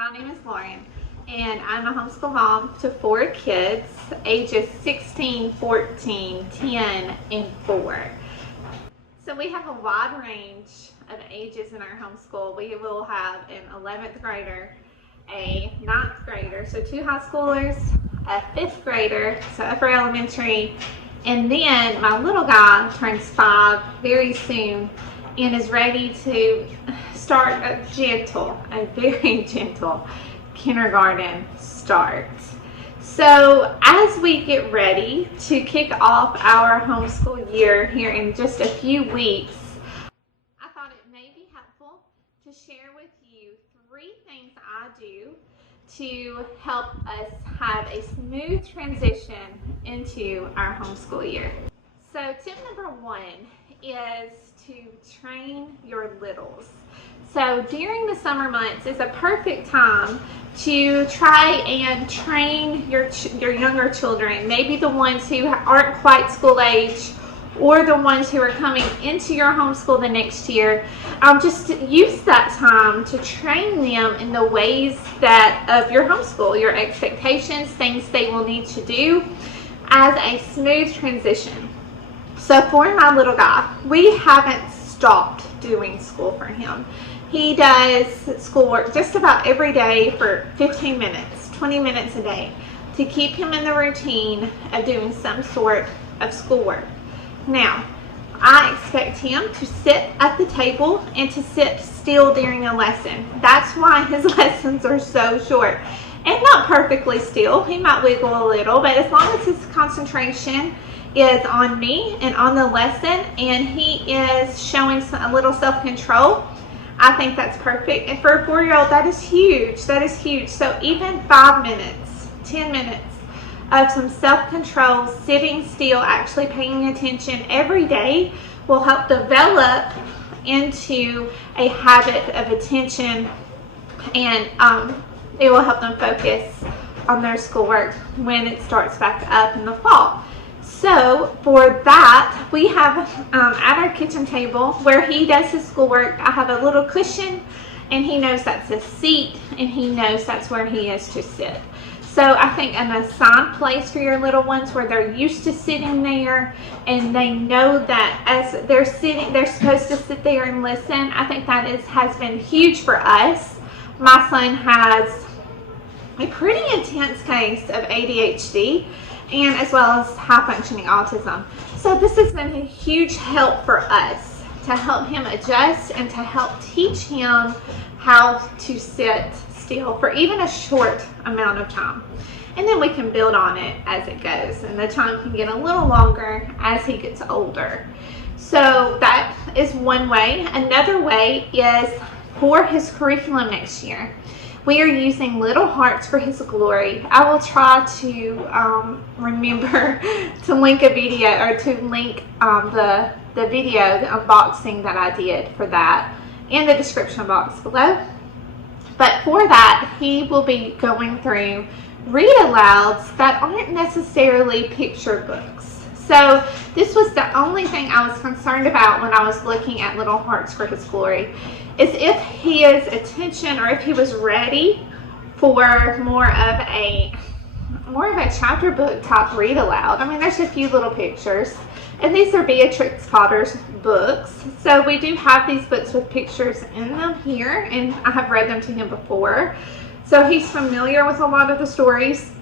My name is Lauren, and I'm a homeschool mom to 4 kids, ages 16, 14, 10, and 4. So we have a wide range of ages in our homeschool. We will have an 11th grader, a 9th grader, so 2 high schoolers, a 5th grader, so upper elementary, and then my little guy turns 5 very soon and is ready to start a very gentle kindergarten start. So as we get ready to kick off our homeschool year here in just a few weeks, I thought it may be helpful to share with you 3 things I do to help us have a smooth transition into our homeschool year. So tip number 1 is to train your littles. So during the summer months is a perfect time to try and train your younger children, maybe the ones who aren't quite school age or the ones who are coming into your homeschool the next year. Just use that time to train them in the ways that of your homeschool, your expectations, things they will need to do as a smooth transition. So for my little guy, we haven't stopped doing school for him. He does schoolwork just about every day for 15 minutes, 20 minutes a day to keep him in the routine of doing some sort of schoolwork. Now, I expect him to sit at the table and to sit still during a lesson. That's why his lessons are so short. And not perfectly still. He might wiggle a little, but as long as his concentration is on me and on the lesson and he is showing a little self-control, I think that's perfect. And for a 4-year-old, that is huge. That is huge. So even 5 minutes, 10 minutes of some self-control, sitting still, actually paying attention every day will help develop into a habit of attention, and it will help them focus on their schoolwork when it starts back up in the fall. So for that, we have at our kitchen table where he does his schoolwork, I have a little cushion, and he knows that's his seat, and he knows that's where he is to sit. So I think an assigned place for your little ones where they're used to sitting there and they know that as they're sitting, they're supposed to sit there and listen. I think that has been huge for us. My son has a pretty intense case of ADHD and as well as high-functioning autism. So this has been a huge help for us to help him adjust and to help teach him how to sit still for even a short amount of time. And then we can build on it as it goes, and the time can get a little longer as he gets older. So that is one way. Another way is for his curriculum next year. We are using Little Hearts for His Glory. I will try to remember to link a video, or to link the video, the unboxing that I did for that in the description box below. But for that, he will be going through read-alouds that aren't necessarily picture books. So this was the only thing I was concerned about when I was looking at Little Hearts for His Glory, is if his attention, or if he was ready for more of a chapter book type read aloud. I mean, there's a few little pictures, and these are Beatrix Potter's books. So we do have these books with pictures in them here, and I have read them to him before. So he's familiar with a lot of the stories,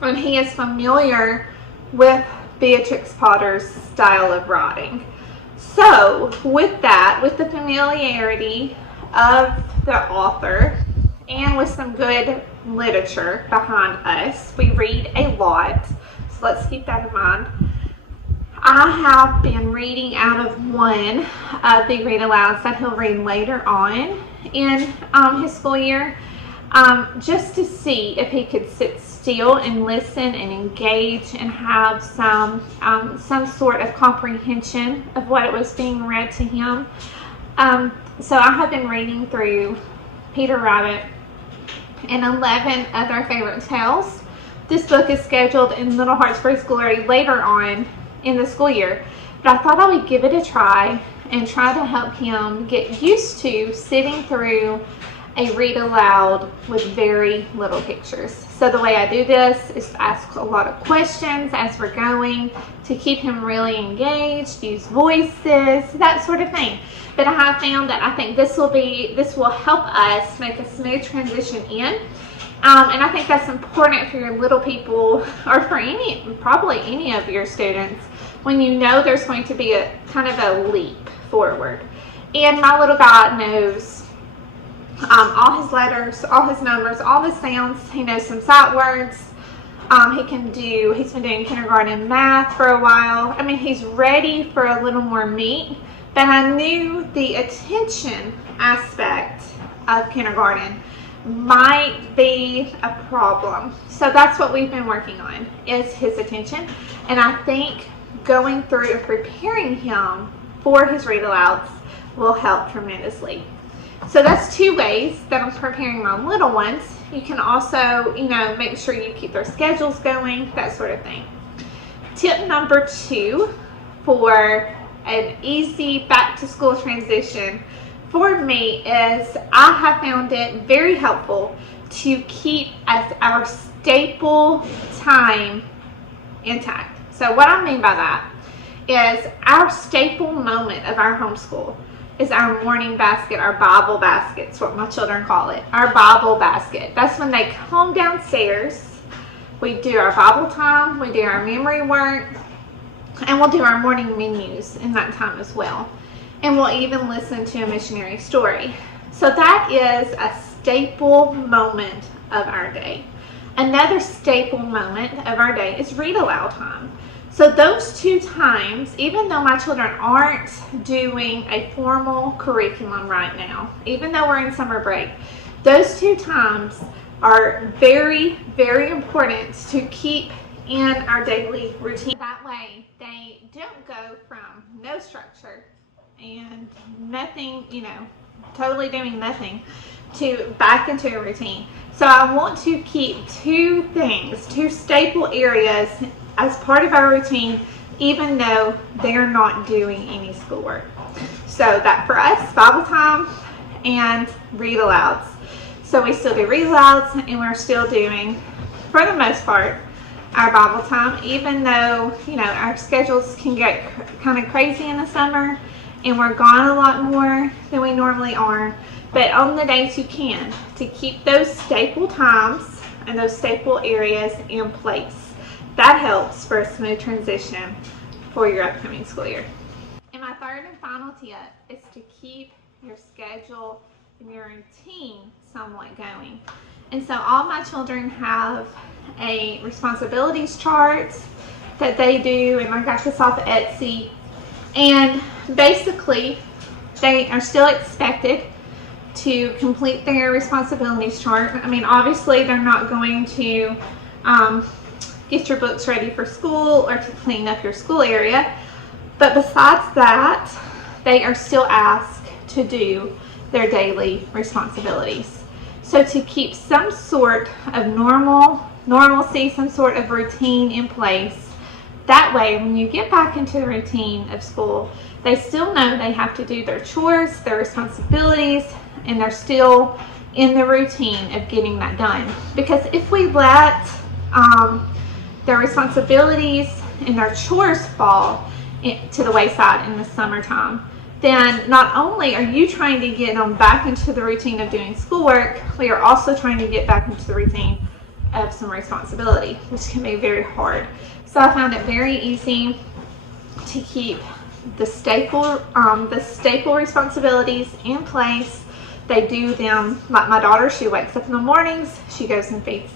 and he is familiar with Beatrix Potter's style of writing. So with that, with the familiarity of the author and with some good literature behind us, we read a lot. So let's keep that in mind. I have been reading out of one of the read-alouds that he'll read later on in his school year, just to see if he could sit still and listen and engage and have some sort of comprehension of what it was being read to him. So I have been reading through Peter Rabbit and 11 Other Favorite Tales. This book is scheduled in Little Hearts for His Glory later on in the school year, but I thought I would give it a try and try to help him get used to sitting through a read aloud with very little pictures. So the way I do this is to ask a lot of questions as we're going to keep him really engaged, use voices, that sort of thing. But I have found that I think this will help us make a smooth transition in. And I think that's important for your little people, or for probably any of your students, when you know there's going to be a kind of a leap forward. And my little guy knows all his letters, all his numbers, all the sounds. He knows some sight words. He's been doing kindergarten math for a while. I mean, he's ready for a little more meat, but I knew the attention aspect of kindergarten might be a problem. So that's what we've been working on, is his attention. And I think going through and preparing him for his read alouds will help tremendously. So that's 2 ways that I'm preparing my little ones. You can also, make sure you keep their schedules going, that sort of thing. Tip number 2 for an easy back to school transition for me is I have found it very helpful to keep our staple time intact. So what I mean by that is our staple moment of our homeschool is our morning basket, our Bible basket. It's what my children call it, our Bible basket. That's when they come downstairs. We do our Bible time, we do our memory work, and we'll do our morning menus in that time as well. And we'll even listen to a missionary story. So that is a staple moment of our day. Another staple moment of our day is read aloud time. So those 2 times, even though my children aren't doing a formal curriculum right now, even though we're in summer break, those 2 times are very, very important to keep in our daily routine. That way they don't go from no structure and nothing, totally doing nothing, to back into a routine. So I want to keep 2 things, 2 staple areas as part of our routine, even though they're not doing any schoolwork. So that for us, Bible time and read alouds. So we still do read alouds, and we're still doing, for the most part, our Bible time, even though, our schedules can get kind of crazy in the summer and we're gone a lot more than we normally are. But on the days you can, to keep those staple times and those staple areas in place. That helps for a smooth transition for your upcoming school year. And my third and final tip is to keep your schedule and your routine somewhat going. And so all my children have a responsibilities chart that they do, and I got this off of Etsy. And basically, they are still expected to complete their responsibilities chart. I mean, obviously, they're not going to get your books ready for school or to clean up your school area. But besides that, they are still asked to do their daily responsibilities. So to keep some sort of normalcy, some sort of routine in place, that way when you get back into the routine of school, they still know they have to do their chores, their responsibilities, and they're still in the routine of getting that done. Because if we let their responsibilities and their chores fall to the wayside in the summertime, then not only are you trying to get them back into the routine of doing schoolwork, we are also trying to get back into the routine of some responsibility, which can be very hard. So I found it very easy to keep the staple responsibilities in place. They do them, like my daughter, she wakes up in the mornings, she goes and feeds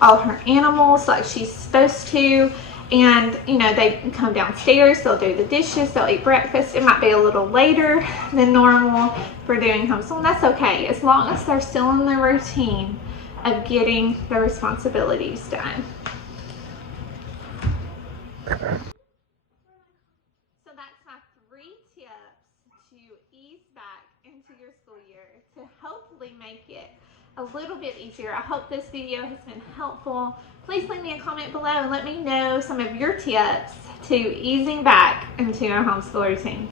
all her animals like she's supposed to, and they come downstairs, they'll do the dishes, they'll eat breakfast. It might be a little later than normal for doing homeschool, and that's okay as long as they're still in the routine of getting the responsibilities done. So that's my 3 tips to ease back into your school year to hopefully make it a little bit easier. I hope this video has been helpful. Please leave me a comment below and let me know some of your tips to easing back into our homeschool routine.